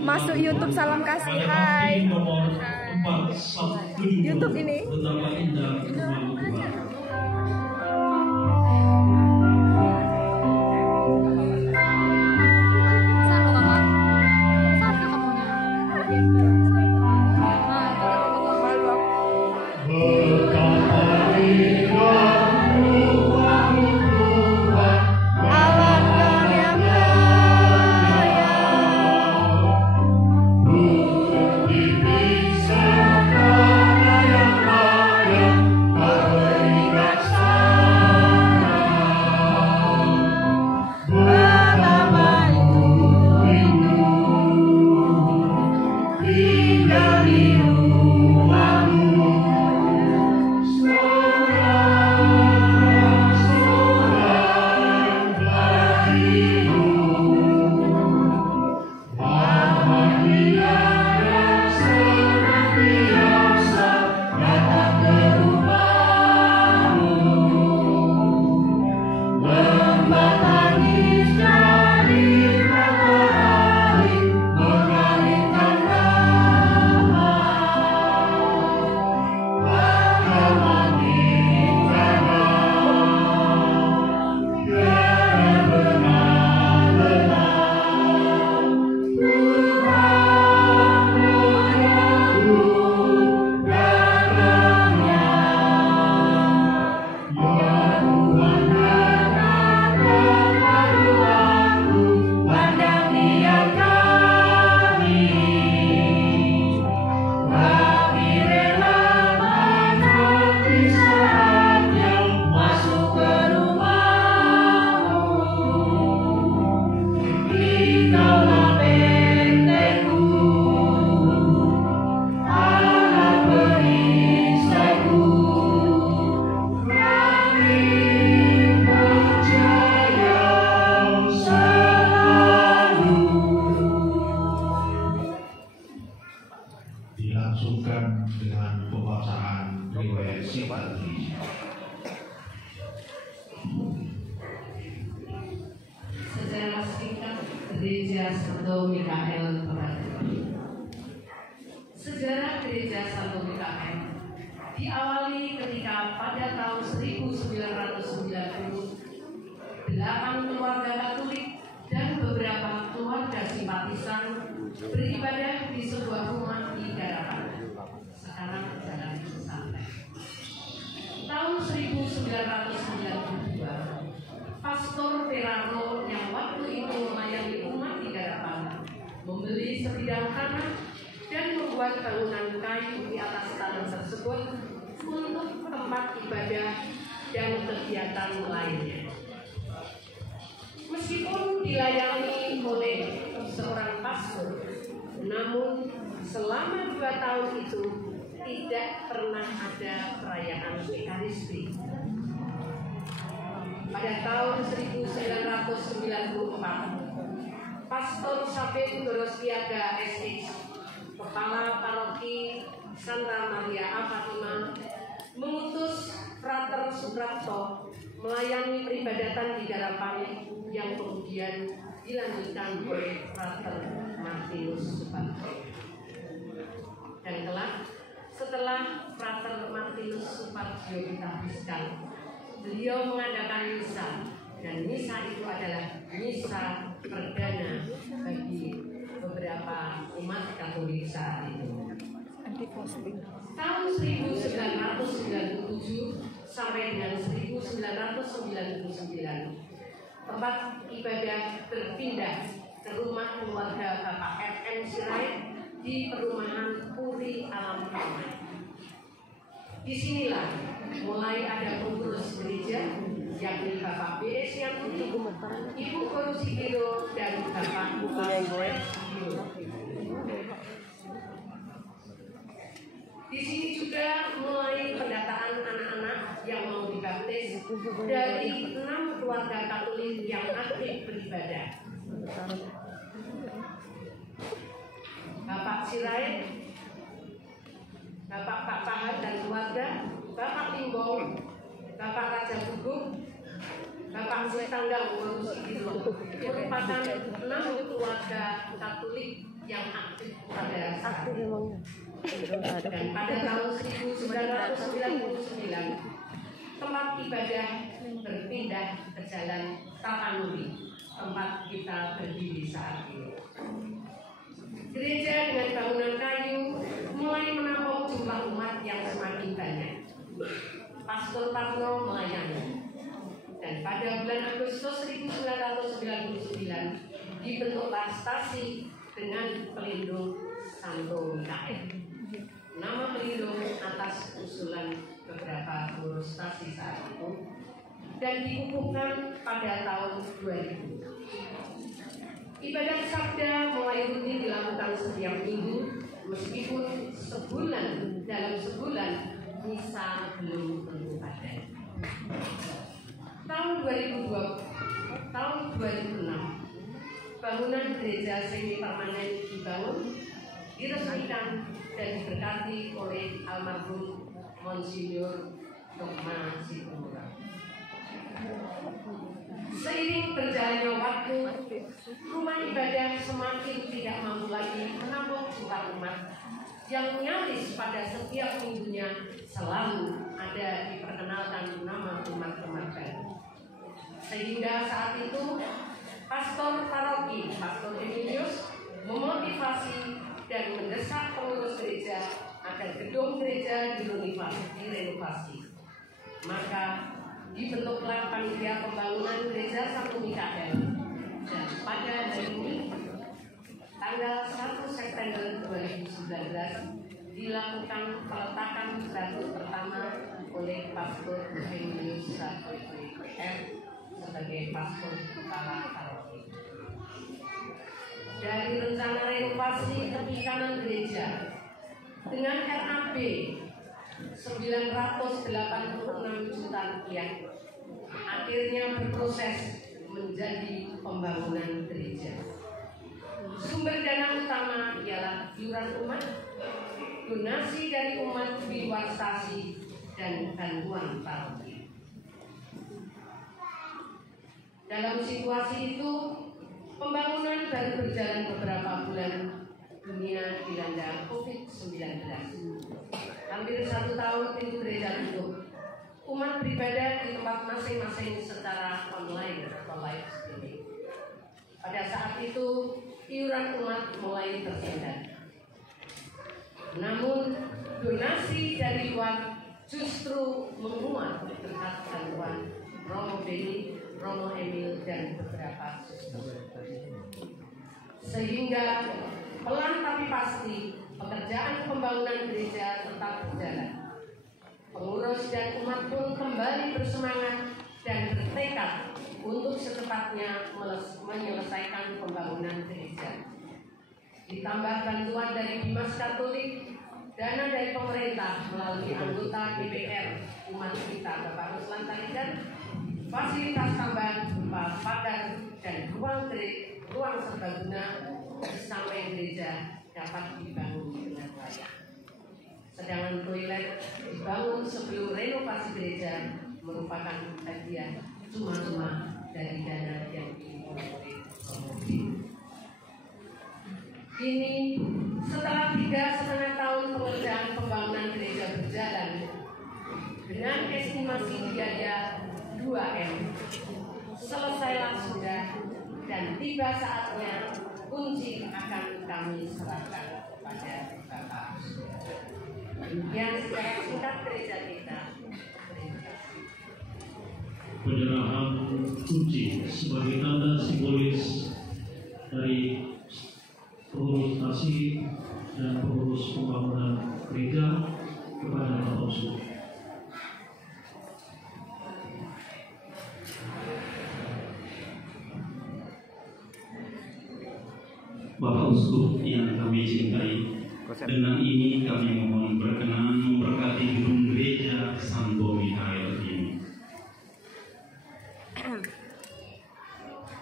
masuk YouTube Salam Kasih. Hai. YouTube ini. Dilangsungkan dengan pembacaan riwayat singkat. Sejarah singkat Gereja Santo Mikael Peraduan. Sejarah Gereja Santo Mikael diawali ketika pada tahun 1990 8 keluarga Katolik dan beberapa keluarga simpatisan beribadah di sebuah rumah di Garapan, sekarang Jalan Santai. Tahun 1992, Pastor Ferraro yang waktu itu melayani umat di Garapan membeli sebidang tanah dan membuat bangunan kayu di atas tanah tersebut untuk tempat ibadah dan kegiatan lainnya. Meskipun dilayani oleh seorang pastor, namun selama 2 tahun itu tidak pernah ada perayaan Ekaristi. Pada tahun 1994, Pastor Sabin Dorostiaga SX, Kepala Paroki Santa Maria A Fatima, mengutus Frater Suprapto melayani peribadatan di Garapan yang kemudian dilanjutkan oleh Frater Martinus Suparjo. Dan kelak setelah Frater Martinus Suparjo ditabiskan, beliau mengadakan misa, dan misa itu adalah misa perdana bagi beberapa umat Katolik saat itu. Tahun 1997 sampai dengan 1999, tempat ibadah berpindah ke rumah keluarga Bapak R.M. Sirait di perumahan Puri Alam Damai. Disinilah mulai ada pengurus gereja, yakni Bapak B.S. Yanti, Ibu Korusibiro, dan Bapak Bupati Sibiro. Di sini juga mulai pendataan anak-anak yang mau dibaptis dari 6 keluarga Katolik yang aktif beribadah. Bapak Sirait, Bapak Pak Pahat dan keluarga, Bapak Limbong, Bapak Raja Gugung, Bapak Sitanggang Wurusilo merupakan 6 keluarga Katolik yang aktif pada saat itu. Dan pada tahun 1999 tempat ibadah berpindah ke Jalan Tapanuli, tempat kita berdiri saat ini. Gereja dengan bangunan kayu mulai menampung jumlah umat yang semakin banyak. Pastor Parno melayani. Dan pada bulan Agustus 1999 dibentuklah stasi dengan pelindung Santo Mikael. Nama pelindung atas usulan beberapa pengurus stasi saat itu dan dikukuhkan pada tahun 2000. Ibadah sabda mulai rutin dilakukan setiap minggu, meskipun dalam sebulan misa belum tentu ada. Tahun 2006, bangunan gereja semi permanen dibangun, diresmikan dan diberkati oleh almarhum Monsinyur Dogma Situmorang. Seiring berjalannya waktu, rumah ibadah semakin tidak mampu lagi menampung jumlah umat yang nyaris pada setiap minggunya selalu ada diperkenalkan nama umat-umat baru. Sehingga saat itu Pastor Paroki, Pastor Emilius, memotivasi dan mendesak pengurus gereja agar gedung gereja direnovasi. Maka dibentuklah panitia pembangunan gereja Santo Mikael. Dan pada hari ini, tanggal 1 September 2019, dilakukan peletakan batu pertama oleh Pastor Emilius PM sebagai pastor kepala paroki. Dari rencana renovasi tepi kanan gereja dengan RAB 986 juta rupiah akhirnya berproses menjadi pembangunan gereja. Sumber dana utama ialah iuran umat, donasi dari umat di luar stasi, dan bantuan paroki. Dalam situasi itu, pembangunan baru berjalan beberapa bulan. Dunia dilanda COVID-19. Hampir 1 tahun pintu gereja tutup. Umat beribadah di tempat masing-masing secara online atau live streaming. Pada saat itu, iuran umat mulai tersendat. Namun, donasi dari luar justru menguat berkat bantuan Romo Beni, Romo Emil, dan beberapa suster. Sehingga pelan tapi pasti pekerjaan pembangunan gereja tetap berjalan. Pengurus dan umat pun kembali bersemangat dan bertekad untuk secepatnya menyelesaikan pembangunan gereja. Ditambah bantuan dari Dimas Katolik, dana dari pemerintah melalui anggota DPR umat kita Bapak Ruslan Tarigan, fasilitas tambahan berupa pagar dan ruang serbaguna sampai gereja dapat dibangun dengan layak. Sedangkan toilet dibangun sebelum renovasi gereja merupakan hadiah cuma-cuma dari dana yang diimpor oleh pemerintah. Kini setelah 3,5 tahun pengerjaan pembangunan gereja berjalan dengan estimasi biaya 2M, selesailah sudah dan tiba saatnya kunci akan kami serahkan kepada Bapak. Demikian secara singkat gereja kita. Penyerahan kunci sebagai tanda simbolis dari pengurus stasi dan pengurus pembangunan gereja kepada Bapak Uskup. Bapak Uskup yang kami cintai, dengan ini kami mohon berkenan memberkati gedung gereja Santo Mikael ini.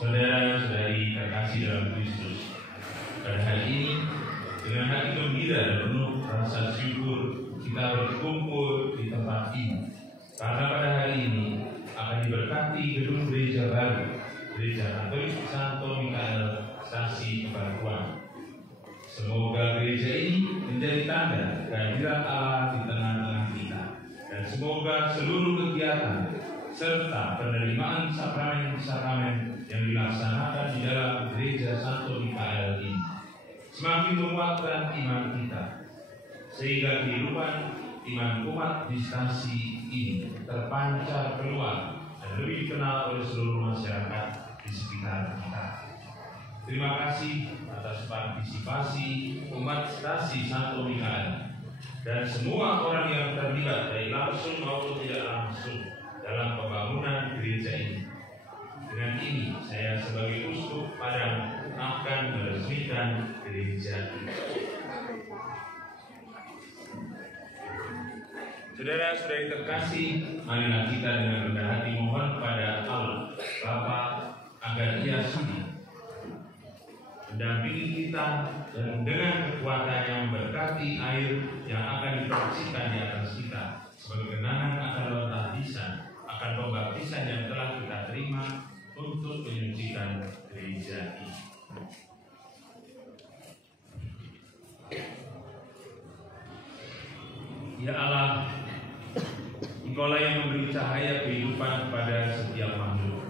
Saudara-saudari terkasih dalam Kristus, pada hari ini dengan hati gembira dan penuh rasa syukur kita berkumpul di tempat ini, karena pada hari ini akan diberkati gedung gereja baru, Gereja Katolik Santo Mikael Stasi Batuan. Semoga gereja ini menjadi tanda kehadiran Allah di tengah-tengah kita, dan semoga seluruh kegiatan serta penerimaan sakramen-sakramen yang dilaksanakan di dalam Gereja Santo Mikael ini semakin menguatkan iman kita, sehingga kehidupan iman umat di stasi ini terpancar keluar dan lebih dikenal oleh seluruh masyarakat di sekitar kita. Terima kasih atas partisipasi umat stasi Santo Mikael dan semua orang yang terlibat baik langsung maupun tidak langsung dalam pembangunan gereja ini. Dengan ini saya sebagai uskup Padang akan meresmikan gereja ini. Saudara-saudari terkasih, marilah kita dengan rendah hati mohon kepada Allah Bapa agar Ia sudi mendampingi kita dan dengan kekuatannya memberkati air yang akan dipercikan di atas kita sebagai kenangan akan baptisan, akan pembaptisan yang telah kita terima untuk menyucikan gereja ini. Ya Allah, Engkaulah yang memberi cahaya kehidupan kepada setiap makhluk.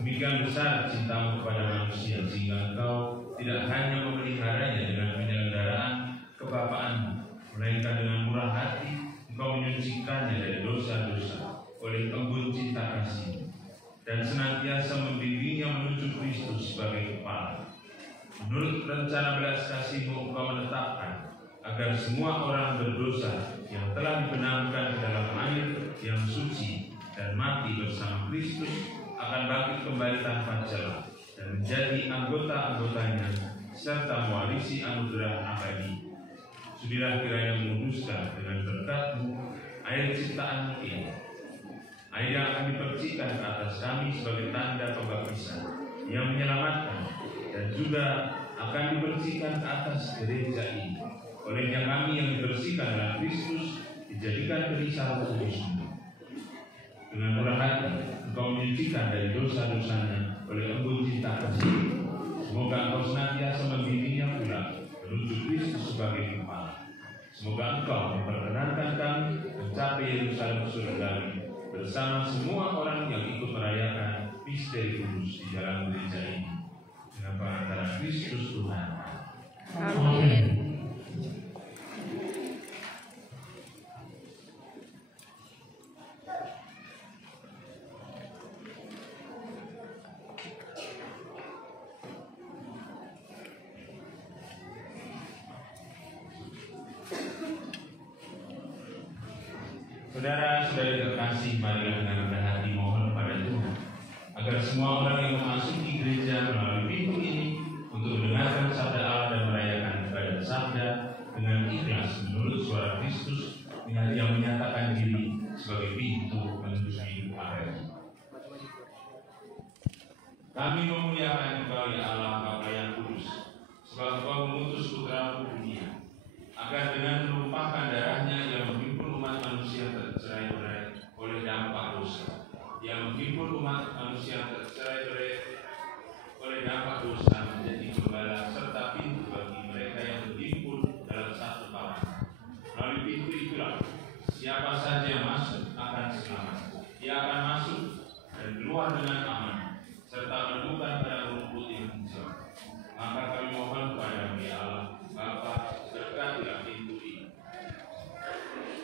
Demikian besar cintamu kepada manusia sehingga Engkau tidak hanya memeliharanya dengan penyelenggaraan kebapaanmu, melainkan dengan murah hati Engkau menyucikannya dari dosa-dosa oleh embun cinta kasih, dan senantiasa membimbingnya menuju Kristus sebagai kepala. Menurut rencana belas kasih-Mu Engkau menetapkan agar semua orang berdosa yang telah dibenamkan ke dalam air yang suci dan mati bersama Kristus akan bangkit kembali tanpa celah dan menjadi anggota-anggotanya serta mewarisi anugerah abadi. Sudilah kiranya menguduskan dengan berkat-Mu air ciptaan ini, air yang akan dipercikan ke atas kami sebagai tanda pembaptisan yang menyelamatkan, dan juga akan dipercikan ke atas gereja ini. Olehnya kami yang dibersihkan dalam Kristus dijadikan gereja kudus. Dengan murah hati Engkau menyucikan dari dosa-dosanya oleh embun cinta kasih. Semoga Engkau senantiasa membimbingnya pula menuju Kristus sebagai kepala. Semoga Engkau memperkenankan kami mencapai Yerusalem surgawi bersama semua orang yang ikut merayakan misteri kudus di dalam gereja ini, dengan pengantaran Kristus Tuhan. Amin. Saudara-saudari terkasih, marilah dengan rendah hati mohon pada Tuhan agar semua orang yang memasuki gereja melalui pintu ini untuk mendengarkan sabda Allah dan merayakan ibadah sabda dengan ikhlas menurut suara Kristus yang menyatakan diri sebagai pintu menuju hidup abadi. Kami memuliakan Engkau ya Allah Bapa yang kudus, sebab Engkau mengutus Putra-Mu ke dunia, agar dengan menumpahkan darahnya yang menghimpun umat manusia tercerai-berai oleh dampak dosa, yang menghimpun umat manusia tercerai-berai oleh dampak dosa menjadi gembala serta pintu bagi mereka yang berhimpun dalam satu kawan. Melalui pintu itulah siapa saja yang masuk akan selamat. Ia akan masuk dan keluar dengan aman, serta menemukan pada rumput yang hijau. Maka kami mohon kepada ya Allah Bapa, berkatilah pintu ini.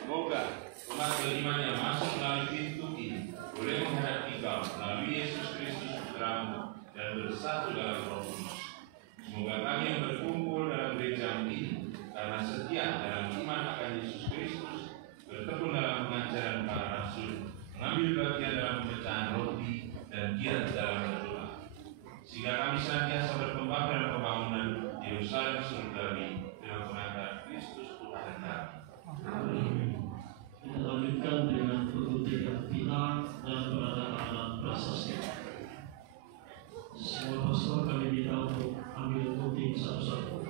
Semoga umat beriman yang masuk melalui pintu ini boleh menghadap Engkau melalui Yesus Kristus Putra-Mu dan bersatu dalam Roh Kudus. Semoga kami yang berkumpul dalam gereja ini karena setia dalam iman akan Yesus Kristus, bertekun dalam pengajaran para rasul, mengambil bagian dalam pemecahan roti dan giat dalam berdoa, sehingga kami senantiasa berkembang dalam pembangunan Yerusalem surgawi dengan pengantar Kristus Tuhan kami. Amin. Kita lanjutkan dengan kutipan pina dan penanda-tanganan prasasti. Semua pastor kami minta untuk ambil kutip satu-satu.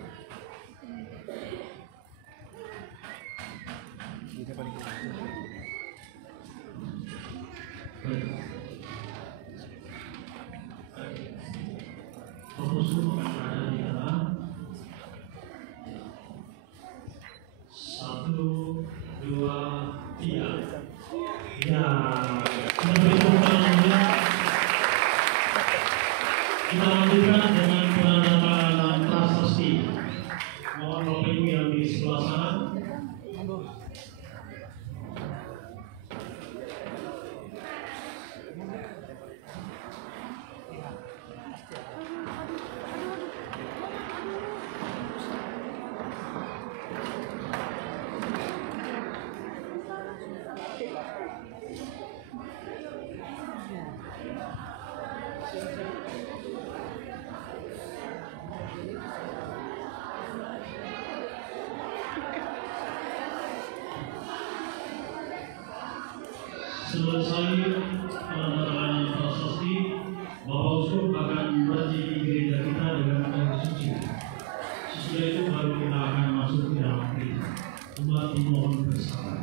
Baik. Uskup akan berada di dalam. 1, 2, 3. Ya, kita beri tepuk tangan ya. Kita lanjutkan dengan penandatanganan prasasti. Mohon Bapak Ibu yang di sebelah sana. Selesai penandatanganan prasasti, Bapak Uskup akan berjanji gereja kita dengan air suci. Sesudah itu baru kita akan masuk ke dalam gereja. Umat dimohon bersabar.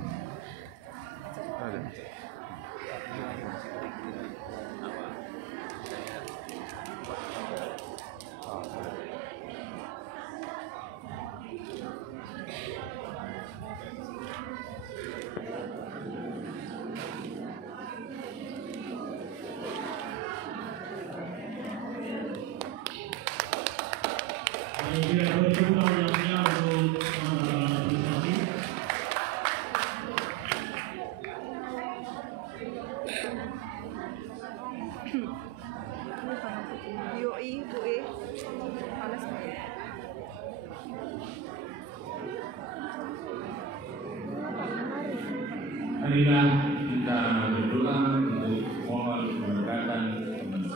Marilah kita berdoa untuk mohon keberkatan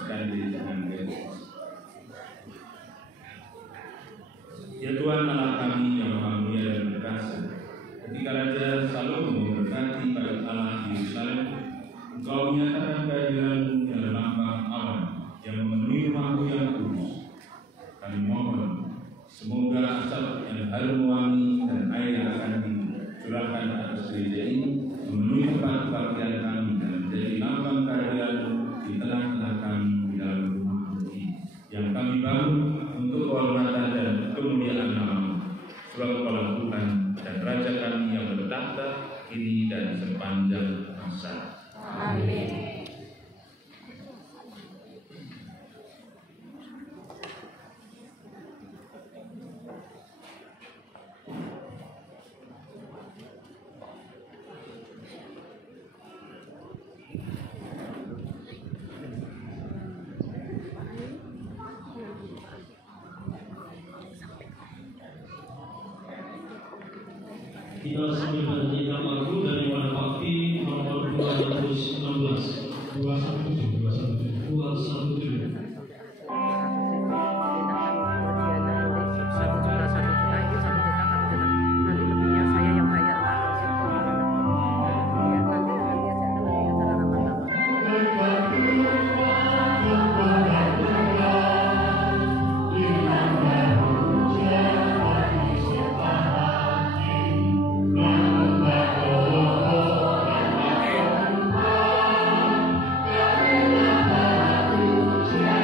dan dengan Yesus. Ya Tuhan Allah kami yang Maha Mulia dan Perkasa, ketika Raja Salomo memberkati pada Allah di Yerusalem, Engkau menyatakan kehadiran-Mu yang lambang awan yang memenuhi rumah-Mu yang kudus. Kami mohon semoga asap yang harum wangi dan air yang akan dicurahkan atas gereja ini memenuhi tempat kebaktian kami dan menjadi lambang kehadiran-Mu di tengah-tengah kami di dalam rumah-Mu ini yang kami bangun untuk kehormatan dan kemuliaan nama-Mu. Sebab Engkaulah Tuhan dan Raja kami yang bertahta kini dan sepanjang masa. Amin. Kita sambil menyanyikan lagu dari Warna Bakti nomor 216 217. Yeah.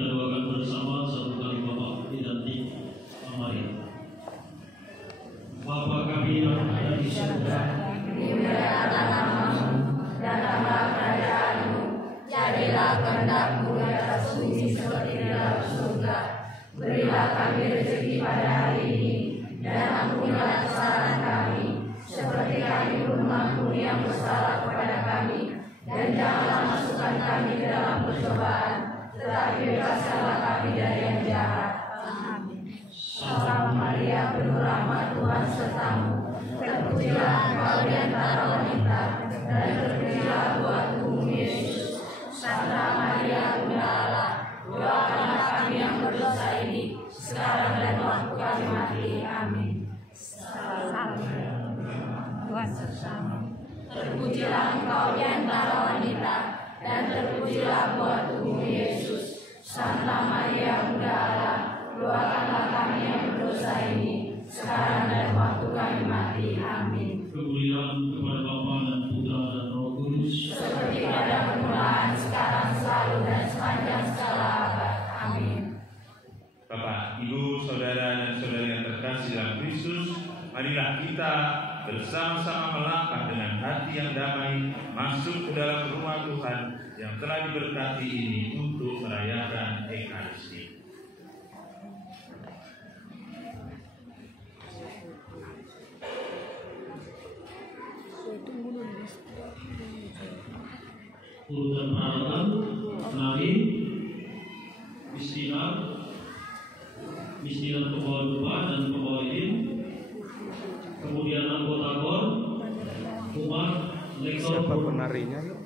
kita doakan bersama satu kali Bapa identik. Mari. Bapa kami yang ada di surga, dimuliakanlah namamu, datanglah kerajaanmu, jadilah kehendak-mu di atas bumi seperti di dalam surga. Berilah kami rezeki pada hari ini, dan ampunilah kesalahan kami, seperti kami pun mengampuni yang bersalah kepada kami. Dan janganlah masukkan kami ke dalam percobaan, tetapi bebaskanlah kami dari yang jahat. Amin. Salam Maria, penuh rahmat, Tuhan sertamu. Terpujilah engkau di antara wanita, dan terpujilah buah tubuhmu Yesus. Santa Maria, Bunda Allah, doakanlah kami yang berdosa ini, sekarang dan waktu kami mati. Amin. Salam Tuhan sertamu. Terpujilah engkau di antara wanita, dan terpujilah buah tubuhmu Yesus. Santa Maria, Bunda Allah, doakanlah kami yang berdosa ini, sekarang dan waktu kami mati. Amin. kemuliaan kepada Bapa dan Putra dan Roh Kudus, Seperti pada permulaan, sekarang, selalu, dan sepanjang segala abad. Amin. Bapak, Ibu, saudara dan saudari yang terkasih dalam Kristus, marilah kita bersama-sama melangkah dengan hati yang damai masuk ke dalam rumah Tuhan yang telah diberkati ini untuk merayakan Ekaristi. urutan peralatan, nari, istilah pembawa dupa dan pembawa izin, kemudian anggota KOR, umat, lektor, Siapa penarinya?